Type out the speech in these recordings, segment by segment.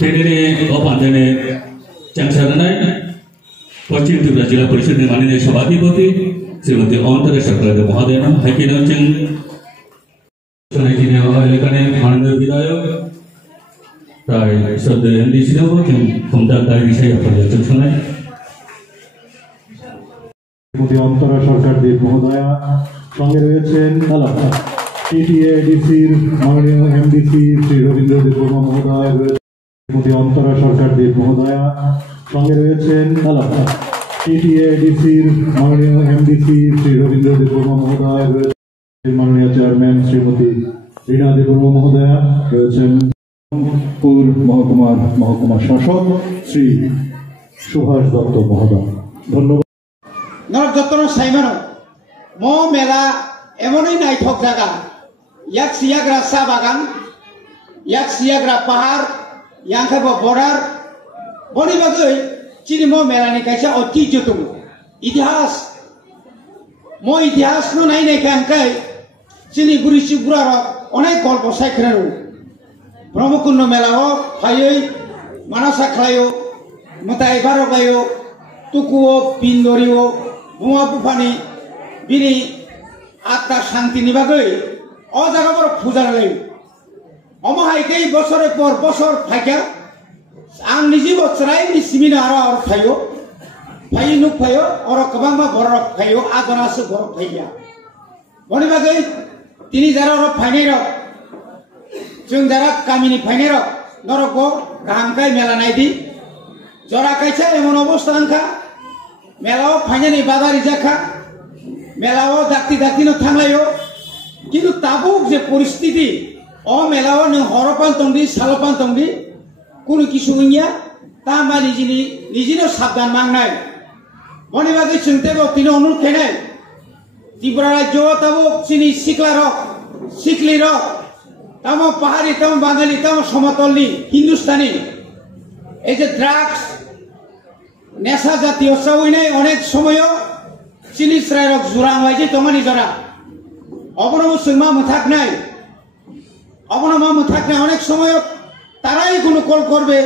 फेडेरे अपांजने चांगसारनाय पश्चिम त्रिपुरा जिला परिषद माननीय सभाधिपति श्रीमती अंतरा सरकार महोदय हाइकिन माननीय विधायक प्राय श्रद्धेय एमडीसी अंतरा सरकार महोदया संगे रही टीटीएडीसी माननीय एमडीसी श्री रवींद्र देवबर्मा महोदय अंतरा सरकार महोदया संगे रही टीटीएडीसी माननीय एमडीसी श्री रवींद्र देवबर्मा महोदय माननीय चेयरमैन श्रीमती रीना देवबर्मा महोदया महकुमा शासक श्री सुभाष दत्त महोदय धन्यवाद। नरक जतन साइमानो मो मेला एमनई नायथक जागा याक सियाग्रा सा बागान याक सियाग्रा पहाड़ यांखाबो बर्डार बनि बागै चिनि मो मेलानि कायसा ऐतिह्य दङ इतिहास मो इतिहास नो नायनायखाय आंखाय चिनि गुरिसि गुरार अनेक गल्प सायखनानो ब्रह्मकुंड मेलाओ फायै मानसा खालायो मताय बारगायो तुकुओ पिंदरिओ बुङा बुफानि बिनि आत्मा शांतिनि बागै अ जागाबर फुजा लायो अमहायकै बसर पर बसर फायका आं निजि बसराय निसिमिन आरो फायो फाय नुक फायो और गोबांबा बर फायो आदनासो बर फाया बनि बागै तिनि जारा र फायनाय र जों जारा गामिनि फायनाय र नरको गाहामखाय मेला नायदि जरा कायसा एमन अबस्था आंखा मेलाओ फायनानै बादारि जाखा मेलाओ दाक्ति दाक्तिनो थांलायो किन्तु ताबुक जे परिस्थिति अ मेलाओ नों हरपान तंदि सालपान तंदि कुनु किसु गैया तामा निजिनो साबधान मांगनाय बनि बागै सोंथेबो तिनो अनुरोध खायनाय त्रिपुरा राज्य ताबुक चिनि सिक्ला रक सिक्ली रक तामो पाहाड़ी तामो बांगाली तामो समतलनि हिंदुस्तानी এই যে ড্রাগস নেশা জাতীয় চাউইনাই অনেক সময় চিলিস রায়রক জোরাং হয়েছে তোমানি জরা অবনম সৈমা মুথাক নাই অবনমা মুথাক নাই অনেক সময় তারাই কোনো কল করবে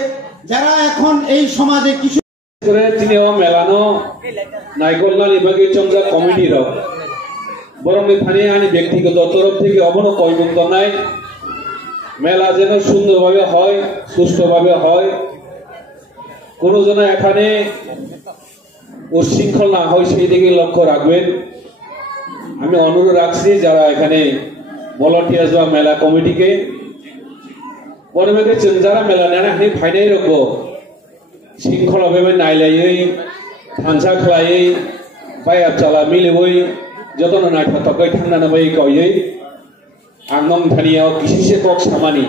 যারা এখন এই সমাজে কিছু করে চিনিও মেলানো নাইকলনালি বাকি চন্দ্রা কমিটি রক বরং এখানে আনি ব্যক্তিগত তরফ থেকে অবনো কয়মুক্ত নাই মেলা যেন সুন্দরভাবে হয় সুষ্ঠুভাবে হয় কোনো জন এখানে উশৃঙ্খল না হয় সেই দিকে লক্ষ্য রাখবেন আমি অনুরোধ রাখছি যারা এখানে ভলান্টিয়ার্স বা মেলা কমিটিকে পরিবেকে যারা মেলা নেন আপনি ফাইনাই রাখবো শৃঙ্খলাভাবে নাইলাই থানসা খালাই বাইর চালা মিলেবই যতন নাইথাকাই থান্না নাবাই কয়ই আংনং থানিয়াও কিসিসে কক সামানি